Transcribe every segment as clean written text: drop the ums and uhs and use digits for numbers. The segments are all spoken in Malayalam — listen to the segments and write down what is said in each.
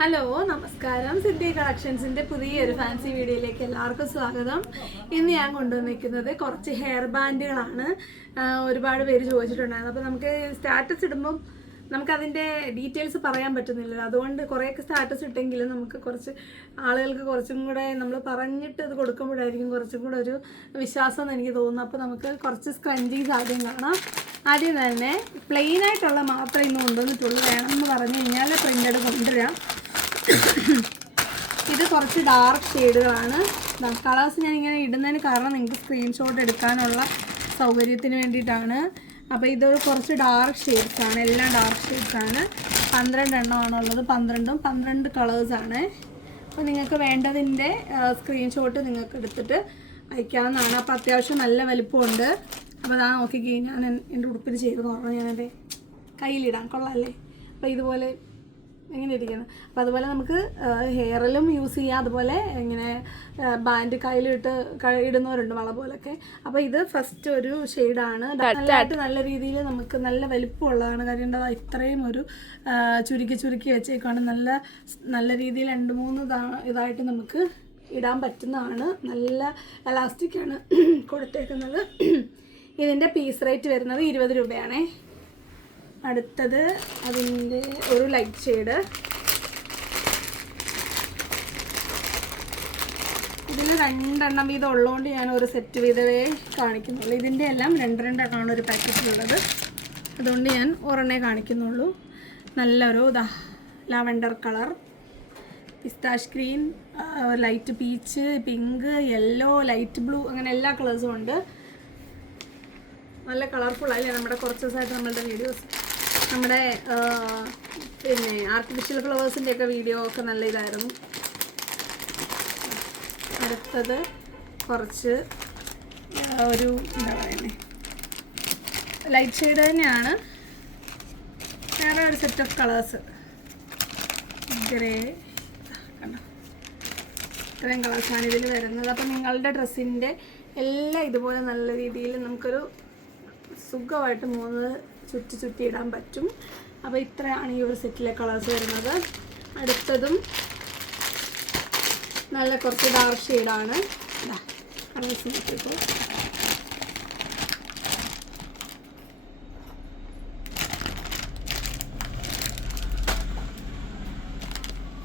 ഹലോ നമസ്കാരം. സിദ്ധി കളക്ഷൻസിന്റെ പുതിയൊരു ഫാൻസി വീഡിയോയിലേക്ക് എല്ലാവർക്കും സ്വാഗതം. ഇന്ന് ഞാൻ കൊണ്ടുവന്നിരിക്കുന്നത് കുറച്ച് ഹെയർ ബാൻഡുകളാണ്. ഒരുപാട് പേര് ചോദിച്ചിട്ടുണ്ടായിരുന്നു. അപ്പോൾ നമുക്ക് സ്റ്റാറ്റസ് ഇടുമ്പം നമുക്കതിൻ്റെ ഡീറ്റെയിൽസ് പറയാൻ പറ്റുന്നില്ലല്ലോ. അതുകൊണ്ട് കുറേയൊക്കെ സ്റ്റാറ്റസ് ഇട്ടെങ്കിലും നമുക്ക് കുറച്ച് ആളുകൾക്ക് കുറച്ചും കൂടെ നമ്മൾ പറഞ്ഞിട്ട് ഇത് കൊടുക്കുമ്പോഴായിരിക്കും കുറച്ചും കൂടെ ഒരു വിശ്വാസം എന്ന് എനിക്ക് തോന്നുന്നു. അപ്പോൾ നമുക്ക് കുറച്ച് സ്ക്രഞ്ചീസ് ആദ്യം കാണാം. ആദ്യം തന്നെ പ്ലെയിൻ ആയിട്ടുള്ള മാത്രമേ ഇന്ന് കൊണ്ടുവന്നിട്ടുള്ളൂ. വേണമെന്ന് പറഞ്ഞു കഴിഞ്ഞാൽ പ്രിൻ്റഡ് കൊണ്ടുവരാം. ഇത് കുറച്ച് ഡാർക്ക് ഷെയ്ഡുകളാണ്. കളേഴ്സ് ഞാനിങ്ങനെ ഇടുന്നതിന് കാരണം നിങ്ങൾക്ക് സ്ക്രീൻഷോട്ട് എടുക്കാനുള്ള സൗകര്യത്തിന് വേണ്ടിയിട്ടാണ്. അപ്പോൾ ഇതൊരു കുറച്ച് ഡാർക്ക് ഷെയ്ഡ്സാണ്, എല്ലാം ഡാർക്ക് ഷെയ്ഡ്സാണ്. 12 എണ്ണമാണുള്ളത്. 12 കളേഴ്സാണ്. അപ്പോൾ നിങ്ങൾക്ക് വേണ്ടതിൻ്റെ സ്ക്രീൻഷോട്ട് നിങ്ങൾക്ക് എടുത്തിട്ട് അയക്കാവുന്നതാണ്. അപ്പോൾ അത്യാവശ്യം നല്ല വലിപ്പമുണ്ട്. അപ്പോൾ അതാ നോക്കിക്കേ, ഞാൻ എൻ്റെ ഉടുപ്പിൽ ചെയ്തെന്ന് പറഞ്ഞു. ഞാനെൻ്റെ കയ്യിലിടാം, കൊള്ളാമല്ലേ? അപ്പോൾ ഇതുപോലെ എങ്ങനെ ഇരിക്കുന്നത്. അപ്പോൾ അതുപോലെ നമുക്ക് ഹെയറിലും യൂസ് ചെയ്യാം. അതുപോലെ ഇങ്ങനെ ബാൻഡ് കയ്യിലിട്ട് ഇടുന്നവരുണ്ട്, വള പോലൊക്കെ. അപ്പോൾ ഇത് ഫസ്റ്റ് ഒരു ഷെയ്ഡാണ്. നല്ലതായിട്ട് നല്ല രീതിയിൽ നമുക്ക് നല്ല വലിപ്പമുള്ളതാണ്. കാര്യം എന്താ, ഇത്രയും ഒരു ചുരുക്കി വെച്ചേക്കാണ്. നല്ല രീതിയിൽ 2-3 ഇതായിട്ട് നമുക്ക് ഇടാൻ പറ്റുന്നതാണ്. നല്ല എലാസ്റ്റിക്കാണ് കൊടുത്തേക്കുന്നത്. ഇതിൻ്റെ പീസ് റേറ്റ് വരുന്നത് 20 രൂപയാണേ. അടുത്തത് അതിൻ്റെ ഒരു ലൈറ്റ് ഷെയ്ഡ്. ഇതിൽ 2 വീതം ഉള്ളതുകൊണ്ട് ഞാൻ ഒരു സെറ്റ് വീതമേ കാണിക്കുന്നുള്ളൂ. ഇതിൻ്റെ എല്ലാം 2 എണ്ണമാണ് ഒരു പാക്കറ്റിലുള്ളത്. അതുകൊണ്ട് ഞാൻ ഒരെണ്ണേ കാണിക്കുന്നുള്ളൂ. നല്ലൊരു lavender colour, pistachio green, light peach, pink, yellow, light blue, അങ്ങനെ എല്ലാ കളേഴ്സും ഉണ്ട്. നല്ല കളർഫുൾ അല്ലേ? നമ്മുടെ കുറച്ച് ദിവസമായിട്ട് നമ്മളുടെ വീഡിയോസ്, നമ്മുടെ പിന്നെ ആർട്ടിഫിഷ്യൽ ഫ്ലവേഴ്സിൻ്റെ ഒക്കെ വീഡിയോ ഒക്കെ നല്ല ഇതായിരുന്നു. അടുത്തത് കുറച്ച് ഒരു എന്താ പറയുന്നത്, ലൈറ്റ് ഷെയ്ഡ് തന്നെയാണ്. വേറെ ഒരു സെറ്റ് ഓഫ് കളേഴ്സ്, ഗ്രേ, കണ്ടോ? ഇത്രയും കളേഴ്സാണ് ഇതിൽ വരുന്നത്. അപ്പോൾ നിങ്ങളുടെ ഡ്രസ്സിൻ്റെ എല്ലാം ഇതുപോലെ നല്ല രീതിയിൽ നമുക്കൊരു സുഖമായിട്ട് 3 ചുറ്റി ഇടാൻ പറ്റും. അപ്പോൾ ഇത്രയാണ് ഈ ഒരു സെറ്റിലെ കളേഴ്സ് വരുന്നത്. അടുത്തതും നല്ല കുറച്ച് ഡാർക്ക് ഷെയ്ഡാണ്. കളേഴ്സ് നോക്കിയപ്പോൾ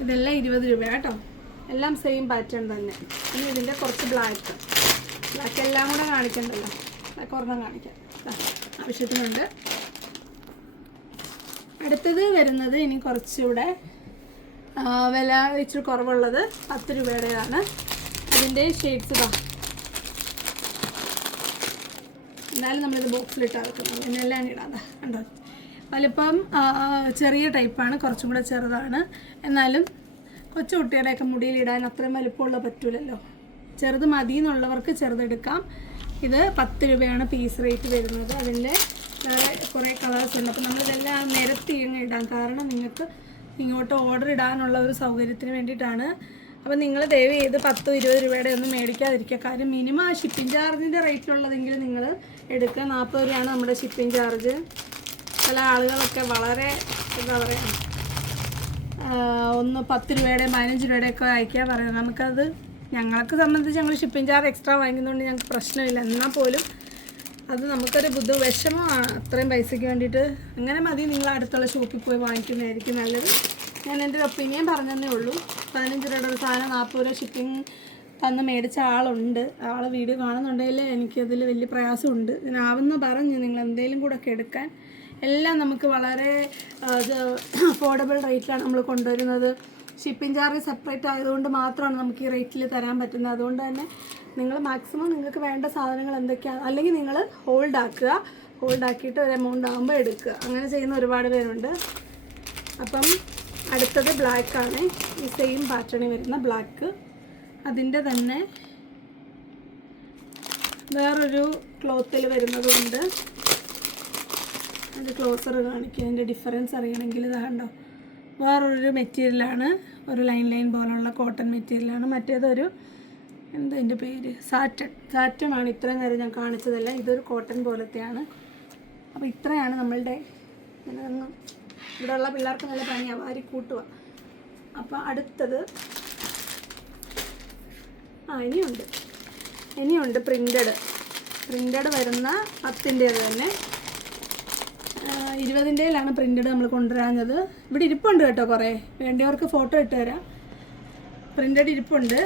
ഇതെല്ലാം 20 രൂപ കേട്ടോ. എല്ലാം സെയിം പാറ്റേൺ തന്നെ. ഇനി ഇതിൻ്റെ കുറച്ച് ബ്ലാക്ക് എല്ലാം കൂടെ കാണിക്കണ്ടല്ലോ. ബ്ലാക്ക് ഒരെണ്ണം കാണിക്കാം, ആവശ്യത്തിനുണ്ട്. അടുത്തത് വരുന്നത് ഇനി കുറച്ചുകൂടെ വില ഇച്ചിരി കുറവുള്ളത് 10 രൂപയുടേതാണ്. അതിൻ്റെ ഷെയ്ഡ്സ് എന്നാലും നമ്മളിത് ബോക്സിലിട്ടാണ് വെക്കുന്നത്. പിന്നെല്ലാം ഇടാതെ കണ്ടോ. വലിപ്പം ചെറിയ ടൈപ്പാണ്, കുറച്ചും കൂടെ ചെറുതാണ്. എന്നാലും കൊച്ചു കുട്ടിയുടെയൊക്കെ മുടിയിലിടാൻ അത്രയും വലിപ്പമുള്ള പറ്റൂലല്ലോ. ചെറുത് മതി എന്നുള്ളവർക്ക് ചെറുതെടുക്കാം. ഇത് 10 രൂപയാണ് പീസ് റേറ്റ് വരുന്നത്. അതിൻ്റെ കുറേ കളേഴ്സ് ഉണ്ട്. അപ്പോൾ നമ്മളിതെല്ലാം നിരത്തി ഇടാം. കാരണം നിങ്ങൾക്ക് ഇങ്ങോട്ട് ഓർഡർ ഇടാനുള്ള ഒരു സൗകര്യത്തിന് വേണ്ടിയിട്ടാണ്. അപ്പോൾ നിങ്ങൾ ദയവ് ചെയ്ത് 10-20 രൂപയുടെ ഒന്നും മേടിക്കാതിരിക്കുക. കാര്യം മിനിമം ആ ഷിപ്പിംഗ് ചാർജിൻ്റെ റേറ്റിലുള്ളതെങ്കിൽ നിങ്ങൾ എടുക്കുക. 40 രൂപയാണ് നമ്മുടെ ഷിപ്പിംഗ് ചാർജ്. പല ആളുകളൊക്കെ വളരെ എന്താ പറയുക, 10 രൂപയുടെയും 15 രൂപയുടെയൊക്കെ അയക്കാൻ പറയുന്നത്. നമുക്കത് ഞങ്ങൾക്ക് സംബന്ധിച്ച് ഞങ്ങൾ ഷിപ്പിംഗ് ചാർജ് എക്സ്ട്രാ വാങ്ങിക്കുന്നതുകൊണ്ട് ഞങ്ങൾക്ക് പ്രശ്നമില്ല. എന്നാൽ പോലും അത് നമുക്കൊരു വിഷമമാണ്. അത്രയും പൈസയ്ക്ക് വേണ്ടിയിട്ട് അങ്ങനെ മതി. നിങ്ങൾ അടുത്തുള്ള ഷോപ്പിൽ പോയി വാങ്ങിക്കുന്നതായിരിക്കും നല്ലത്. ഞാൻ എൻ്റെ ഒരു ഒപ്പീനിയൻ പറഞ്ഞതേ ഉള്ളൂ. 15 രൂപയുടെ ഒരു സാധനം 40 രൂപ ഷിപ്പിംഗ് തന്ന് മേടിച്ച ആളുണ്ട്. ആൾ വീഡിയോ കാണുന്നുണ്ടെങ്കിൽ എനിക്കതിൽ വലിയ പ്രയാസമുണ്ട്. ഞാനാവുന്ന പറഞ്ഞ് നിങ്ങൾ എന്തെങ്കിലും കൂടെ ഒക്കെ എടുക്കാൻ. എല്ലാം നമുക്ക് വളരെ അഫോർഡബിൾ റേറ്റിലാണ് നമ്മൾ കൊണ്ടുവരുന്നത്. ഷിപ്പിംഗ് ചാർജ് സെപ്പറേറ്റ് ആയതുകൊണ്ട് മാത്രമാണ് നമുക്ക് ഈ റേറ്റിൽ തരാൻ പറ്റുന്നത്. അതുകൊണ്ട് തന്നെ നിങ്ങൾ മാക്സിമം നിങ്ങൾക്ക് വേണ്ട സാധനങ്ങൾ എന്തൊക്കെയാണ്, അല്ലെങ്കിൽ നിങ്ങൾ ഹോൾഡാക്കിയിട്ട് ഒരു എമൗണ്ട് ആകുമ്പോൾ എടുക്കുക. അങ്ങനെ ചെയ്യുന്ന ഒരുപാട് പേരുണ്ട്. അപ്പം അടുത്തത് ബ്ലാക്കാണ്. ഈ സെയിം പാറ്റേണിൽ വരുന്ന ബ്ലാക്ക്. അതിൻ്റെ തന്നെ വേറൊരു ക്ലോത്തിൽ വരുന്നതുണ്ട്. അത് ക്ലോസർ കാണിക്കുക. അതിൻ്റെ ഡിഫറൻസ് അറിയണമെങ്കിൽ ഇത് കണ്ടോ. വേറൊരു മെറ്റീരിയലാണ്, ഒരു ലൈൻ പോലുള്ള കോട്ടൺ മെറ്റീരിയലാണ്. മറ്റേതൊരു എന്താ എൻ്റെ പേര്, സാറ്റൺ ആണ്. ഇത്രയും നേരം ഞാൻ കാണിച്ചതല്ല, ഇതൊരു കോട്ടൺ പോലത്തെയാണ്. അപ്പോൾ ഇത്രയാണ് നമ്മളുടെ. ഇവിടെയുള്ള പിള്ളേർക്ക് നല്ല പണിയാണ്, വാരി കൂട്ടുക. അപ്പോൾ അടുത്തത് ഇനിയുണ്ട് പ്രിൻ്റഡ് വരുന്ന 10-ൻ്റേത് തന്നെ. 20-ൻ്റെയിലാണ് പ്രിൻ്റഡ് നമ്മൾ കൊണ്ടുവരാഞ്ഞത്. ഇവിടെ ഇരിപ്പുണ്ട് കേട്ടോ, കുറേ വേണ്ടിയവർക്ക് ഫോട്ടോ ഇട്ട് തരാം. പ്രിൻ്റഡ് ഇരിപ്പുണ്ട്,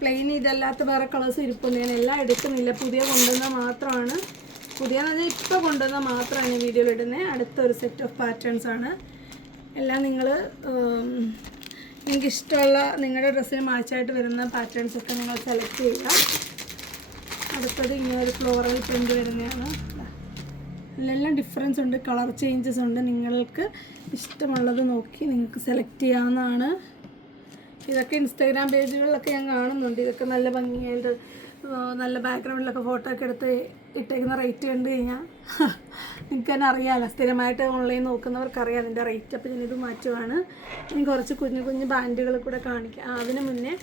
പ്ലെയിൻ ഇതല്ലാത്ത വേറെ കളേഴ്സ് ഇരിപ്പുണ്ട്. ഞാൻ എല്ലാം എടുക്കുന്നില്ല, പുതിയതെന്ന് പറഞ്ഞാൽ ഇപ്പോൾ കൊണ്ടുവന്ന മാത്രമാണ് ഈ വീഡിയോയിൽ ഇടുന്നത്. അടുത്തൊരു സെറ്റ് ഓഫ് പാറ്റേൺസ് ആണ് എല്ലാം. നിങ്ങൾക്ക് ഇഷ്ടമുള്ള നിങ്ങളുടെ ഡ്രസ്സിന് മാച്ചായിട്ട് വരുന്ന പാറ്റേൺസൊക്കെ നിങ്ങൾ സെലക്ട് ചെയ്യുക. അടുത്തത് ഇങ്ങനെ ഒരു ഫ്ലോറൽ പ്രിൻ്റ് വരുന്നതാണ്. ഇതിലെല്ലാം ഡിഫറൻസ് ഉണ്ട്, കളർ ചേഞ്ചസ് ഉണ്ട്. നിങ്ങൾക്ക് ഇഷ്ടമുള്ളത് നോക്കി നിങ്ങൾക്ക് സെലക്ട് ചെയ്യാവുന്നതാണ്. ഇതൊക്കെ ഇൻസ്റ്റാഗ്രാം പേജുകളിലൊക്കെ ഞാൻ കാണുന്നുണ്ട്. ഇതൊക്കെ നല്ല ഭംഗിയായിട്ട് നല്ല ബാക്ക്ഗ്രൗണ്ടിലൊക്കെ ഫോട്ടോ ഒക്കെ എടുത്ത് ഇട്ടേക്കുന്ന റേറ്റ് കണ്ടു കഴിഞ്ഞാൽ നിങ്ങൾക്ക് തന്നെ അറിയാമല്ലോ. സ്ഥിരമായിട്ട് ഓൺലൈൻ നോക്കുന്നവർക്കറിയാം അതിൻ്റെ റേറ്റ്. അപ്പോൾ ഞാനിത് മാറ്റുവാണ്. ഇനി കുറച്ച് കുഞ്ഞു കുഞ്ഞു ബാൻഡുകൾ കൂടെ കാണിക്കാം. അതിന് മുന്നേ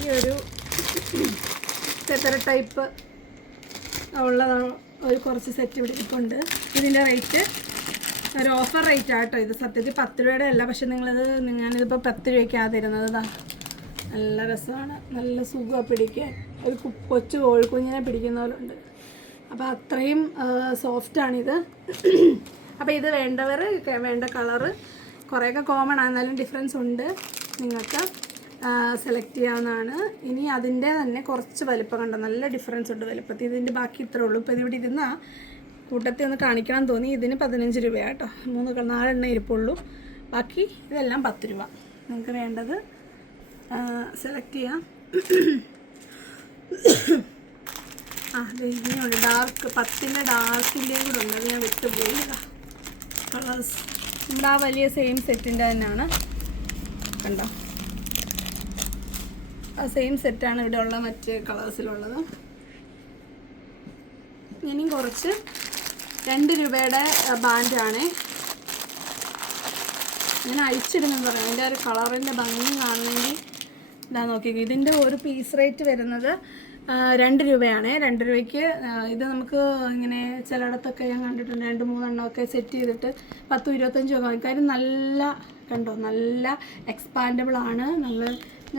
ഈ ഒരു ചെത്തര ടൈപ്പ് ഉള്ളതാണ് ഒരു കുറച്ച് സെറ്റ് ഇവിടെ ഇരിപ്പുണ്ട്. ഇതിൻ്റെ റേറ്റ് ഒരു ഓഫർ റേറ്റ് ആട്ടോ. ഇത് സത്യത്തിൽ 10 രൂപയുടെ അല്ല, പക്ഷെ ഞാനിതിപ്പോൾ 10 രൂപയ്ക്കാണ് തരുന്നത്. നല്ല രസമാണ്, നല്ല സുഖമാണ് പിടിക്കാൻ. ഒരു കൊച്ചു കോഴിക്കുഞ്ഞിനെ പിടിക്കുന്ന പോലെ ഉണ്ട്. അപ്പോൾ അത്രയും സോഫ്റ്റാണിത്. അപ്പോൾ ഇത് വേണ്ട കളറ് കുറേയൊക്കെ കോമൺ ആണ്, എന്നാലും ഡിഫറൻസ് ഉണ്ട്. നിങ്ങൾക്ക് സെലക്ട് ചെയ്യാവുന്നതാണ്. ഇനി അതിൻ്റെ തന്നെ കുറച്ച് വലിപ്പം കണ്ടോ, നല്ല ഡിഫറൻസ് ഉണ്ട് വലിപ്പത്തിൽ. ഇതിൻ്റെ ബാക്കി ഇത്രേ ഉള്ളൂ. ഇപ്പോൾ ഇതിവിടെ ഇരുന്നാൽ കൂട്ടത്തിൽ ഒന്ന് കാണിക്കണം തോന്നി. ഇതിന് 15 രൂപയാണ് കേട്ടോ. 4 ഇരിപ്പുള്ളൂ. ബാക്കി ഇതെല്ലാം 10 രൂപ. നിങ്ങൾക്ക് വേണ്ടത് സെലക്ട് ചെയ്യാം. ഇനിയുണ്ട് ഡാർക്ക് 10-ൻ്റെ ഡാർക്കിൻ്റെയും കൂടെ ഉണ്ട്. അത് ഞാൻ വിട്ടുപോയി. കളേഴ്സ് നമ്മുടെ ആ വലിയ സെയിം സെറ്റിൻ്റെ തന്നെയാണ് കണ്ടോ. ആ സെയിം സെറ്റാണ് ഇവിടെ ഉള്ള മറ്റ് കളേഴ്സിലുള്ളത്. ഇനിയും കുറച്ച് 2 രൂപയുടെ ബാൻഡാണ് ഞാൻ അയച്ചിടുന്നെന്ന് പറയാം. അതിൻ്റെ ഒരു കളറിൻ്റെ ഭംഗി കാണണമെങ്കിൽ ഇതാ നോക്കിക്കോ. ഇതിൻ്റെ ഒരു പീസ് റേറ്റ് വരുന്നത് 2 രൂപയാണ്. 2 രൂപയ്ക്ക് ഇത് നമുക്ക് ഇങ്ങനെ ചിലയിടത്തൊക്കെ ഞാൻ കണ്ടിട്ടുണ്ട് 2-3 എണ്ണമൊക്കെ സെറ്റ് ചെയ്തിട്ട് 10-25 രൂപ. കാര്യം നല്ല കണ്ടോ, നല്ല എക്സ്പാൻഡബിളാണ്.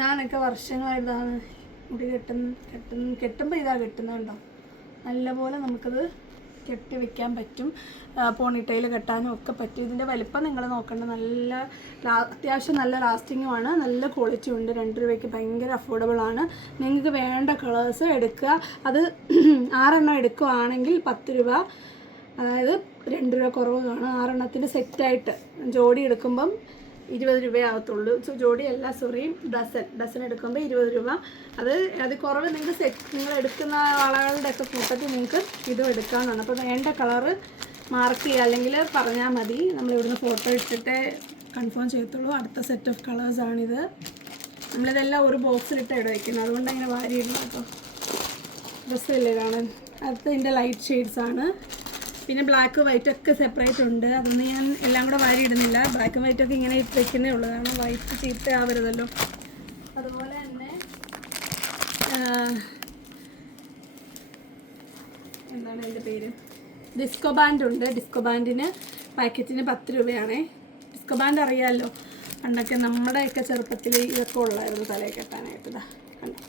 ഞാനൊക്കെ വർഷങ്ങളായിട്ടാണ് മുടി കെട്ടുമ്പോൾ ഇതാ കെട്ടുന്നുണ്ടോ. നല്ലപോലെ നമുക്കത് കെട്ടി വെക്കാൻ പറ്റും. പോണിട്ടയിൽ കെട്ടാനും ഒക്കെ പറ്റും. ഇതിൻ്റെ വലിപ്പം നിങ്ങൾ നോക്കേണ്ട. അത്യാവശ്യം നല്ല ലാസ്റ്റിങ്ങുമാണ്, നല്ല ക്വാളിറ്റി ഉണ്ട്. 2 രൂപയ്ക്ക് ഭയങ്കര അഫോർഡബിളാണ്. നിങ്ങൾക്ക് വേണ്ട കളേഴ്സ് എടുക്കുക. അത് 6 എണ്ണം എടുക്കുകയാണെങ്കിൽ 10 രൂപ, അതായത് 2 രൂപ കുറവ് കാണും. 6 എണ്ണത്തിൻ്റെ സെറ്റായിട്ട് ജോഡി എടുക്കുമ്പം 20 രൂപയാകത്തുള്ളൂ. ജോഡിയല്ല, സോറി, ഡസൻ എടുക്കുമ്പോൾ 20 രൂപ. അത് കുറവ് നിങ്ങൾ എടുക്കുന്ന വളകളുടെ ഒക്കെ കൂട്ടത്തിൽ നിങ്ങൾക്ക് ഇതും എടുക്കാവുന്നതാണ്. അപ്പോൾ വേണ്ട കളറ് മാർക്ക് ചെയ്യുക, അല്ലെങ്കിൽ പറഞ്ഞാൽ മതി. നമ്മളിവിടുന്ന് ഫോട്ടോ ഇട്ടിട്ട് കൺഫേം ചെയ്യത്തുള്ളൂ. അടുത്ത സെറ്റ് ഓഫ് കളേഴ്സാണിത്. നമ്മളിതെല്ലാം ഒരു ബോക്സിലിട്ട് വയ്ക്കുന്നത്, അതുകൊണ്ട് അങ്ങനെ വാരിയിടുന്നു കേട്ടോ. ഡ്രസ്സില്ലേ കാണാൻ. അടുത്ത ഇതിൻ്റെ ലൈറ്റ് ഷെയ്ഡ്സാണ്. പിന്നെ ബ്ലാക്ക് വൈറ്റ് ഒക്കെ സെപ്പറേറ്റ് ഉണ്ട്. അതൊന്നും ഞാൻ എല്ലാം കൂടെ വാരി ഇടുന്നില്ല. ബ്ലാക്കും വൈറ്റൊക്കെ ഇങ്ങനെ വെക്കുന്നേ ഉള്ളതാണ്. വൈറ്റ് ചീത്ത ആവരുതല്ലോ. അതുപോലെ തന്നെ എന്താണ് എൻ്റെ പേര്, ഡിസ്കോ ബാൻഡ് ഉണ്ട്. ഡിസ്കോ ബാൻഡിന് പാക്കറ്റിന് 10 രൂപയാണേ. ഡിസ്കോ ബാൻഡ് അറിയാമല്ലോ, പണ്ടൊക്കെ നമ്മുടെയൊക്കെ ചെറുപ്പത്തിൽ ഇതൊക്കെ ഉള്ളായിരുന്നു തലയിൽ കെട്ടാനായിട്ട്. കണ്ടോ,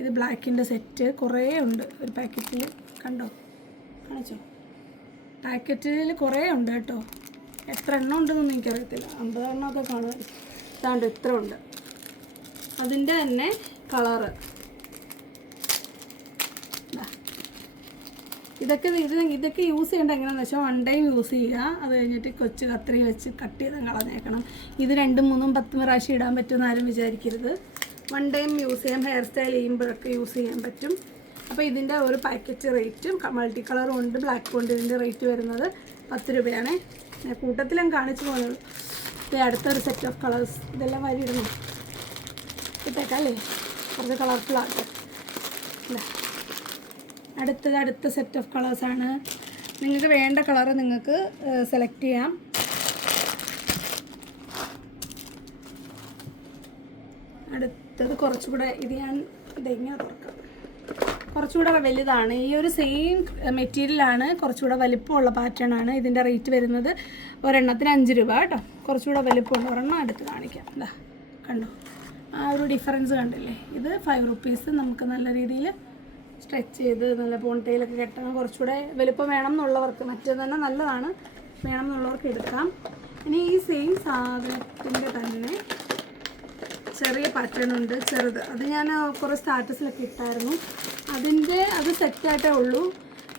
ഇത് ബ്ലാക്കിൻ്റെ സെറ്റ് കുറേ ഉണ്ട് ഒരു പാക്കറ്റിൽ. കണ്ടോ, കാണിച്ചോ, പാക്കറ്റിൽ കുറേ ഉണ്ട് കേട്ടോ. എത്ര എണ്ണം ഉണ്ടെന്നൊന്നും എനിക്കറിയത്തില്ല. 50 എണ്ണമൊക്കെ കാണുമായിരിക്കും. ഇതാണ്ട് ഇത്ര ഉണ്ട്. അതിൻ്റെ തന്നെ കളറ് ഇതൊക്കെ യൂസ് ചെയ്യേണ്ട എങ്ങനെയാണെന്ന് വെച്ചാൽ 1 ടൈം യൂസ് ചെയ്യുക. അത് കഴിഞ്ഞിട്ട് കൊച്ചു കത്രി വെച്ച് കട്ട് ചെയ്ത് കളഞ്ഞേക്കണം. ഇത് 2, 3, 10 പ്രാവശ്യം ഇടാൻ പറ്റുമെന്ന് ആരും വിചാരിക്കരുത്. 1 ടൈം യൂസ് ചെയ്യാം. ഹെയർ സ്റ്റൈൽ ചെയ്യുമ്പോഴൊക്കെ യൂസ് ചെയ്യാൻ പറ്റും. അപ്പോൾ ഇതിൻ്റെ ഒരു പാക്കറ്റ് റേറ്റും മൾട്ടി കളറും ഉണ്ട്, ബ്ലാക്കും ഉണ്ട്. ഇതിൻ്റെ റേറ്റ് വരുന്നത് 10 രൂപയാണ്. കൂട്ടത്തിലും കാണിച്ചു പോകുന്നുള്ളൂ. ഇത് അടുത്തൊരു സെറ്റ് ഓഫ് കളേഴ്സ്. ഇതെല്ലാം വരി ഇടണം, ഇട്ടേക്കാം അല്ലേ, കുറച്ച് കളർഫുള്ളാകട്ടെ. അടുത്ത സെറ്റ് ഓഫ് കളേഴ്സാണ്. നിങ്ങൾക്ക് വേണ്ട കളറ് നിങ്ങൾക്ക് സെലക്ട് ചെയ്യാം. അടുത്തത് കുറച്ചുകൂടെ ഇത് ഞാൻ ഇതെങ്ങനെ തുറക്കാം. കുറച്ചുകൂടെ വലുതാണ്. ഈ ഒരു സെയിം മെറ്റീരിയലാണ്, കുറച്ചുകൂടെ വലിപ്പമുള്ള പാറ്റേൺ ആണ്. ഇതിൻ്റെ റേറ്റ് വരുന്നത് ഒരെണ്ണത്തിന് 5 രൂപ കേട്ടോ. കുറച്ചുകൂടെ വലിപ്പമുള്ള ഒരെണ്ണം എടുത്ത് കാണിക്കാം. എന്താ കണ്ടോ, ആ ഒരു ഡിഫറൻസ് കണ്ടില്ലേ? ഇത് 5 റുപ്പീസ്. നമുക്ക് നല്ല രീതിയിൽ സ്ട്രെച്ച് ചെയ്ത് നല്ല പോണിറ്റെയിലൊക്കെ കെട്ടണം. കുറച്ചുകൂടെ വലുപ്പം വേണം എന്നുള്ളവർക്ക്, മറ്റേത് തന്നെ നല്ലതാണ്, വേണം എന്നുള്ളവർക്ക് എടുക്കാം. ഇനി ഈ സെയിം സാധനത്തിൻ്റെ തന്നെ ചെറിയ പാറ്റേൺ ഉണ്ട്, ചെറുത്. അത് ഞാൻ കുറേ സ്റ്റാറ്റസിലൊക്കെ ഇട്ടായിരുന്നു. അത് സെറ്റായിട്ടേ ഉള്ളൂ.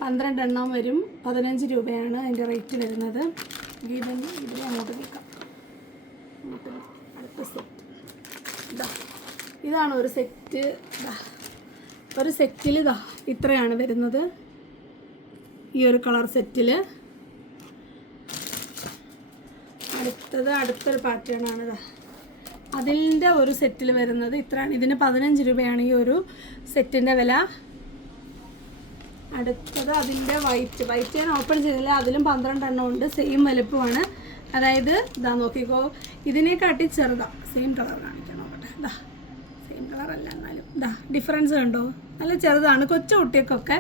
12 എണ്ണം വരും. 15 രൂപയാണ് അതിൻ്റെ റേറ്റ് വരുന്നത്. ഇതിൽ അങ്ങോട്ട് നിൽക്കാം. അടുത്ത സെറ്റ് ഇതാണ് ഒരു സെറ്റ്. ഒരു സെറ്റിൽ ഇത്രയാണ് വരുന്നത്. ഈ ഒരു കളർ സെറ്റിൽ അടുത്തൊരു പാറ്റേൺ ആണ്. അതിൻ്റെ ഒരു സെറ്റിൽ വരുന്നത് ഇത്രയാണ്. ഇതിന് 15 രൂപയാണ് ഈ ഒരു സെറ്റിൻ്റെ വില. അടുത്തത് അതിൻ്റെ വൈറ്റ് ഞാൻ ഓപ്പൺ ചെയ്തില്ല. അതിലും 12 എണ്ണം ഉണ്ട്. സെയിം വലുപ്പമാണ്. അതായത് ഇതാ നോക്കിക്കോ, ഇതിനെക്കാട്ടി ചെറുതാണ്. സെയിം കളർ കാണിക്കാൻ നോക്കട്ടെ. സെയിം കളറല്ല, എന്നാലും ഡിഫറൻസ് കണ്ടോ? നല്ല ചെറുതാണ്. കൊച്ചു കുട്ടികൾക്കൊക്കെ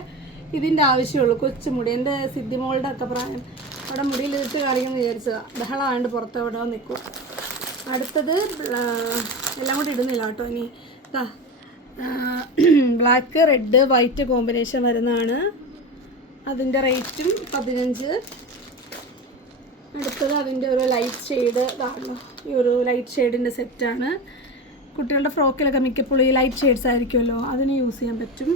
ഇതിൻ്റെ ആവശ്യമുള്ളൂ. കൊച്ചു മുടി, എൻ്റെ സിദ്ധിമോളുടെ ഒക്കെ പ്രായം അവിടെ മുടിയിൽ ഇട്ട് കാണിക്കുമെന്ന് വിചാരിച്ചതാണ്. ബഹളമായിട്ട് പുറത്ത് എവിടെ നിൽക്കും. അടുത്തത് എല്ലാം കൂടി ഇടുന്നില്ല കേട്ടോ. ഇനി ബ്ലാക്ക് റെഡ് വൈറ്റ് കോമ്പിനേഷൻ വരുന്നതാണ്. അതിൻ്റെ റേറ്റും 15. അടുത്തത് അതിൻ്റെ ഒരു ലൈറ്റ് ഷെയ്ഡ് ഇതാണല്ലോ. ഈ ഒരു ലൈറ്റ് ഷെയ്ഡിൻ്റെ സെറ്റാണ്. കുട്ടികളുടെ ഫ്രോക്കിലൊക്കെ മിക്കപ്പോഴും ഈ ലൈറ്റ് ഷെയ്ഡ്സ് ആയിരിക്കുമല്ലോ, അതിന് യൂസ് ചെയ്യാൻ പറ്റും.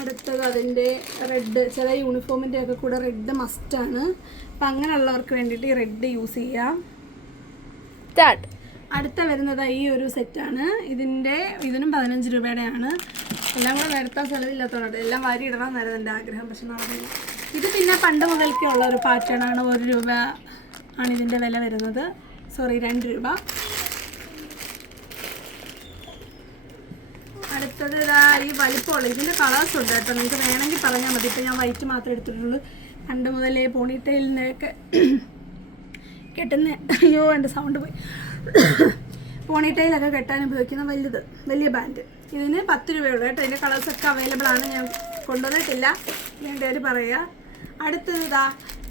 അടുത്തത് അതിൻ്റെ റെഡ്, ചില യൂണിഫോമിൻ്റെ ഒക്കെ കൂടെ റെഡ് മസ്റ്റാണ്. അപ്പം അങ്ങനെയുള്ളവർക്ക് വേണ്ടിയിട്ട് ഈ റെഡ് യൂസ് ചെയ്യാം. അടുത്ത വരുന്നത് ഈ ഒരു സെറ്റാണ്. ഇതിനും 15 രൂപയുടെയാണ്. എല്ലാം കൂടെ നിരത്താൻ സ്ഥലമില്ലാത്തതുകൊണ്ട് എല്ലാം വാരി ഇടണമെന്നായിരുന്നു എൻ്റെ ആഗ്രഹം, പക്ഷെ നടന്നില്ല. ഇത് പിന്നെ പണ്ട് മുതൽക്കേ ഉള്ള ഒരു പാറ്റേൺ ആണ്. 1 രൂപ ആണ് ഇതിൻ്റെ വില വരുന്നത്. 2 രൂപ. അടുത്തത് ഈ വലിപ്പമുള്ള ഇതിൻ്റെ കളേഴ്സ് ഉണ്ട് കേട്ടോ. നിങ്ങൾക്ക് വേണമെങ്കിൽ പറഞ്ഞാൽ മതി. ഇപ്പം ഞാൻ വൈറ്റ് മാത്രമേ എടുത്തിട്ടുള്ളൂ. പണ്ട് മുതലേ പോണിറ്റെയിലിനെയൊക്കെ കെട്ടുന്ന, അയ്യോ എൻ്റെ സൗണ്ട് പോയി, പോണിറ്റെയിലൊക്കെ കെട്ടാൻ ഉപയോഗിക്കുന്ന വലിയ ബാൻഡ്. ഇതിന് 10 രൂപയുള്ളൂ കേട്ടോ. ഇതിൻ്റെ കളേഴ്സൊക്കെ അവൈലബിൾ ആണ്. ഞാൻ കൊണ്ടുവന്നിട്ടില്ല, എൻ്റെ പേര് പറയുക. അടുത്തത്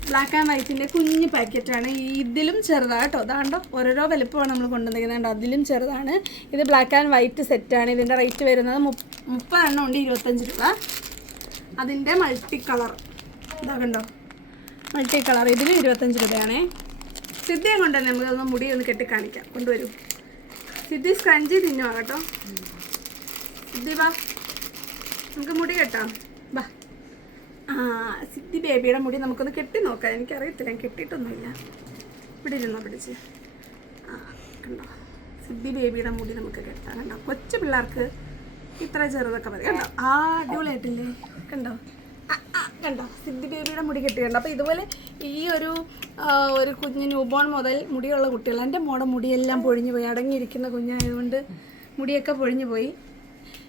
ബ്ലാക്ക് ആൻഡ് വൈറ്റിൻ്റെ കുഞ്ഞ് പാക്കറ്റാണ്. ഇതിലും ചെറുതാണ് കേട്ടോ. അതാണ്ടോ ഓരോരോ വലുപ്പമാണ് നമ്മൾ കൊണ്ടുവന്നിരിക്കുന്നത്. അതിലും ചെറുതാണ്. ഇത് ബ്ലാക്ക് ആൻഡ് വൈറ്റ് സെറ്റാണ്. ഇതിൻ്റെ റേറ്റ് വരുന്നത് 30 എണ്ണം ഉണ്ട്, 25 രൂപ. അതിൻ്റെ മൾട്ടി കളർ കണ്ടോ, മൾട്ടി കളർ. ഇതിന് 25 രൂപയാണേ. സിദ്ധിയെ കൊണ്ടുതന്നെ നമുക്കൊന്ന് മുടി ഒന്ന് കെട്ടിക്കാണിക്കാം. കൊണ്ടുവരൂ സിദ്ധി. സ്ക്രഞ്ചി തിന്നുവാ കേട്ടോ. സിദ്ധി വാ, നമുക്ക് മുടി കെട്ടാം. വാ. സിദ്ധി ബേബിയുടെ മുടി നമുക്കൊന്ന് കെട്ടി നോക്കാം. എനിക്കറിയത്തില്ല, ഞാൻ കെട്ടിയിട്ടൊന്നുമില്ല. ഇവിടെ ഇരുന്നോ പിടിച്ച്. കണ്ടോ, സിദ്ധി ബേബിയുടെ മുടി നമുക്ക് കെട്ടാം. കണ്ടോ, കൊച്ചു പിള്ളേർക്ക് ഇത്ര ചെറുതൊക്കെ മതി. കണ്ടോ, അടിപൊളിയായിട്ടില്ലേ? കണ്ടോ കണ്ടോ, സിദ്ധി ബേബിയുടെ മുടി കെട്ടി. കണ്ടോ. അപ്പോൾ ഇതുപോലെ ഈ ഒരു കുഞ്ഞ് ന്യൂബോൺ മുതൽ മുടിയുള്ള കുട്ടികൾ, എൻ്റെ മോടെ മുടിയെല്ലാം പൊഴിഞ്ഞു പോയി. അടങ്ങിയിരിക്കുന്ന കുഞ്ഞായതുകൊണ്ട് മുടിയൊക്കെ പൊഴിഞ്ഞു പോയി.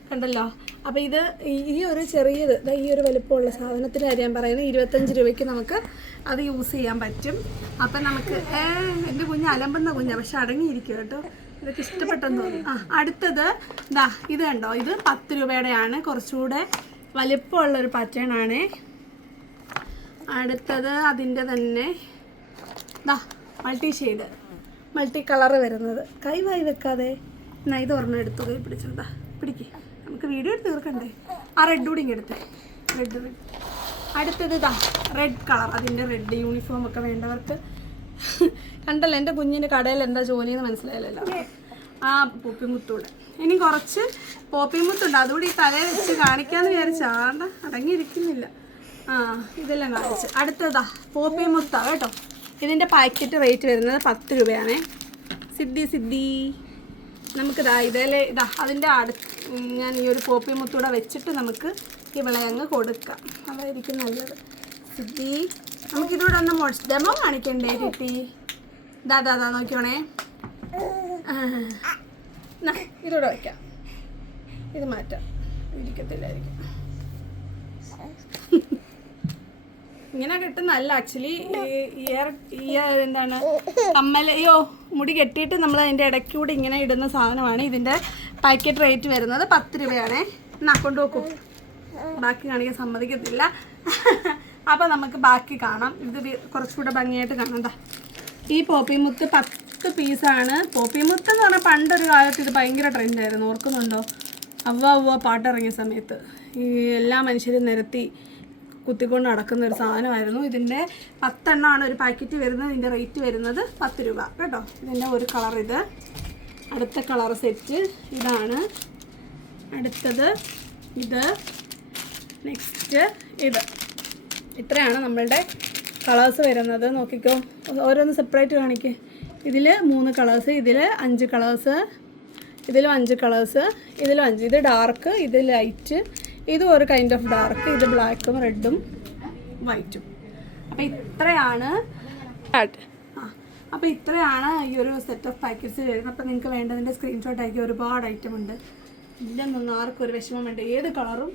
കണ്ടല്ലോ. അപ്പോൾ ഈ ഒരു ചെറിയത്, ഈ ഒരു വലുപ്പമുള്ള സാധനത്തിൻ്റെ കാര്യം ഞാൻ പറയുന്നത് 25 രൂപയ്ക്ക് നമുക്ക് അത് യൂസ് ചെയ്യാൻ പറ്റും. അപ്പം നമുക്ക് എൻ്റെ കുഞ്ഞ് അലമ്പുന്ന കുഞ്ഞാണ്, പക്ഷെ അടങ്ങിയിരിക്കും കേട്ടോ. ഇതൊക്കെ ഇഷ്ടപ്പെട്ടെന്ന് തോന്നുന്നു. അടുത്തത് ഇത് കണ്ടോ, ഇത് 10 രൂപയുടെയാണ്. കുറച്ചുകൂടെ വലിപ്പമുള്ളൊരു പാറ്റേൺ ആണ്. അടുത്തത് അതിൻ്റെ തന്നെ മൾട്ടി കളറ് വരുന്നത്. കൈ വായി വെക്കാതെ ഇത് ഒരെണ്ണം എടുത്തു, കൈ പിടിച്ചോ. പിടിക്ക്, നമുക്ക് വീഡിയോ എടുത്ത് തീർക്കണ്ടേ. ആ റെഡ് കൂടി ഇങ്ങ് എടുത്തേ. റെഡ്. അടുത്തത് റെഡ് കളർ. അതിൻ്റെ റെഡ് യൂണിഫോം ഒക്കെ വേണ്ടവർക്ക്. കണ്ടല്ലോ, എൻ്റെ കുഞ്ഞിൻ്റെ കടയിൽ എന്താ ജോലിയെന്ന് മനസ്സിലായല്ലോ. ആ പോപ്പിമുത്തൂടെ. ഇനി കുറച്ച് പോപ്പിമുത്തുണ്ട്, അതുകൂടി ഈ തലയിൽ വെച്ച് കാണിക്കാമെന്ന് വിചാരിച്ചാണ്ട, അടങ്ങിയിരിക്കുന്നില്ല. ഇതെല്ലാം കാണിച്ച്. അടുത്തതാ പോപ്പിമുത്ത കേട്ടോ. ഇതിൻ്റെ പാക്കറ്റ് റേറ്റ് വരുന്നത് 10 രൂപയാണേ. സിദ്ധി നമുക്ക് അതിൻ്റെ ഞാൻ ഈ ഒരു പോപ്പിമുത്തൂടെ വെച്ചിട്ട് നമുക്ക് ഇവളെ അങ്ങ് കൊടുക്കാം. അതായിരിക്കും നല്ലത്. സിദ്ധി, നമുക്കിതൂടെ ഒന്ന് ഡെമോ കാണിക്കണ്ടേ കിട്ടി? നോക്കിയോണേ. ഇതൂടെ വയ്ക്കാം. ഇത് മാറ്റാം, ഇരിക്കത്തില്ലായിരിക്കും. ഇങ്ങനെ കെട്ടുന്നല്ല ആക്ച്വലി. എന്താണ് മുടി കെട്ടിയിട്ട് നമ്മൾ അതിൻ്റെ ഇടയ്ക്കൂടെ ഇങ്ങനെ ഇടുന്ന സാധനമാണ്. ഇതിൻ്റെ പാക്കറ്റ് റേറ്റ് വരുന്നത് 10 രൂപയാണേ. എന്നാ കൊണ്ടുപോക്കൂ, ബാക്കി കാണിക്കാൻ സമ്മതിക്കത്തില്ല. അപ്പോൾ നമുക്ക് ബാക്കി കാണാം. ഇത് കുറച്ചുകൂടെ ഭംഗിയായിട്ട് കാണണ്ട. ഈ പോപ്പിമുത്ത് 10 പീസാണ്. പോപ്പിമുത്ത് എന്ന് പറഞ്ഞാൽ പണ്ടൊരു കാലത്ത് ഇത് ഭയങ്കര ട്രെൻഡായിരുന്നു, ഓർക്കുന്നുണ്ടോ? അവ്വ പാട്ടിറങ്ങിയ സമയത്ത് ഈ എല്ലാ മനുഷ്യരും നിരത്തി കുത്തിക്കൊണ്ട് നടക്കുന്ന ഒരു സാധനമായിരുന്നു. ഇതിൻ്റെ 10 എണ്ണമാണ് ഒരു പാക്കറ്റ് വരുന്നത്. ഇതിൻ്റെ റേറ്റ് വരുന്നത് 10 രൂപ കേട്ടോ. ഇതിൻ്റെ ഒരു കളർ ഇത്. അടുത്ത കളർ സെറ്റ് ഇതാണ്. അടുത്തത് ഇത്. നെക്സ്റ്റ് ഇത്. ഇത്രയാണ് നമ്മളുടെ കളേഴ്സ് വരുന്നത്. നോക്കിക്കോ, ഓരോന്ന് സെപ്പറേറ്റ് കാണിക്കുക. ഇതിൽ 3 കളേഴ്സ്, ഇതിൽ 5 കളേഴ്സ്, ഇതിലും 5 കളേഴ്സ്, ഇതിലും 5. ഇത് ഡാർക്ക്, ഇത് ലൈറ്റ്, ഇത് ഒരു കൈൻഡ് ഓഫ് ഡാർക്ക്, ഇത് ബ്ലാക്കും റെഡും വൈറ്റും. അപ്പോൾ ഇത്രയാണ് അപ്പോൾ ഇത്രയാണ് ഈ ഒരു സെറ്റ് ഓഫ് പാക്കറ്റ്സ് വരുന്നത്. അപ്പോൾ നിങ്ങൾക്ക് വേണ്ടതിൻ്റെ സ്ക്രീൻഷോട്ട് ആക്കി ഒരുപാട് ഐറ്റം ഉണ്ട്. ഇല്ലെന്നൊന്നും ആർക്കും ഒരു വിഷമം വേണ്ട. ഏത് കളറും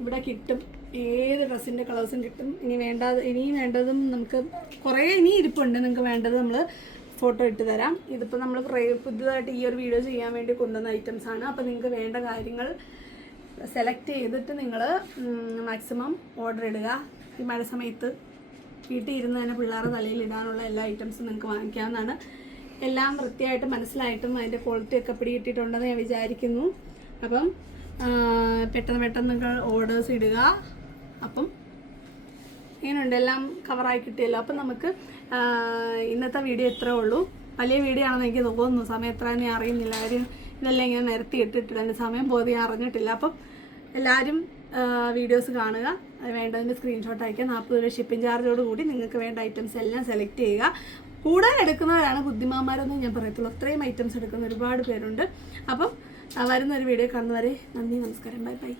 ഇവിടെ കിട്ടും, ഏത് ഡ്രസ്സിൻ്റെ കളേഴ്സും കിട്ടും. ഇനിയും വേണ്ടതും നമുക്ക് കുറേ ഇനി ഇരിപ്പുണ്ട്. നിങ്ങൾക്ക് വേണ്ടത് നമ്മൾ ഫോട്ടോ ഇട്ട് തരാം. ഇതിപ്പോൾ നമ്മൾ പുതുതായിട്ട് ഈ ഒരു വീഡിയോ ചെയ്യാൻ വേണ്ടി കൊണ്ടുവന്ന ഐറ്റംസാണ്. അപ്പോൾ നിങ്ങൾക്ക് വേണ്ട കാര്യങ്ങൾ സെലക്ട് ചെയ്തിട്ട് നിങ്ങൾ മാക്സിമം ഓർഡർ ഇടുക. ഈ മഴ സമയത്ത് വീട്ടിൽ ഇരുന്ന് തന്നെ പിള്ളേരുടെ തലയിൽ ഇടാനുള്ള എല്ലാ ഐറ്റംസും നിങ്ങൾക്ക് വാങ്ങിക്കാവുന്നതാണ്. എല്ലാം വൃത്തിയായിട്ട് മനസ്സിലായിട്ടും അതിൻ്റെ ക്വാളിറ്റി ഒക്കെ പിടികിട്ടിട്ടുണ്ടെന്ന് ഞാൻ വിചാരിക്കുന്നു. അപ്പം പെട്ടെന്ന് നിങ്ങൾ ഓർഡേഴ്സ് ഇടുക. അപ്പം ഇങ്ങനെയുണ്ട്, എല്ലാം കവറായി കിട്ടിയല്ലോ. അപ്പം നമുക്ക് ഇന്നത്തെ വീഡിയോ ഇത്രേ ഉള്ളൂ. വലിയ വീഡിയോ ആണെന്ന് എനിക്ക് തോന്നുന്നു. സമയം എത്രയെന്ന് ഞാൻ അറിയുന്നില്ല. കാര്യം ഇതെല്ലാം ഇങ്ങനെ നിരത്തി ഇട്ടിട്ടില്ല, എൻ്റെ സമയം പോയി ഞാൻ അറിഞ്ഞിട്ടില്ല. അപ്പം എല്ലാവരും വീഡിയോസ് കാണുക. അത് വേണ്ടതിൻ്റെ സ്ക്രീൻഷോട്ട് അയക്കുക. 40 രൂപ ഷിപ്പിംഗ് ചാർജോട് കൂടി നിങ്ങൾക്ക് വേണ്ട ഐറ്റംസ് എല്ലാം സെലക്ട് ചെയ്യുക. കൂടുതൽ എടുക്കുന്നവരാണ് ബുദ്ധിമാന്മാരെന്ന് ഞാൻ പറയത്തുള്ളൂ. അത്രയും ഐറ്റംസ് എടുക്കുന്ന ഒരുപാട് പേരുണ്ട്. അപ്പം വരുന്നൊരു വീഡിയോ കാണുന്നവരെ നന്ദി, നമസ്കാരം, ബൈ ബൈ.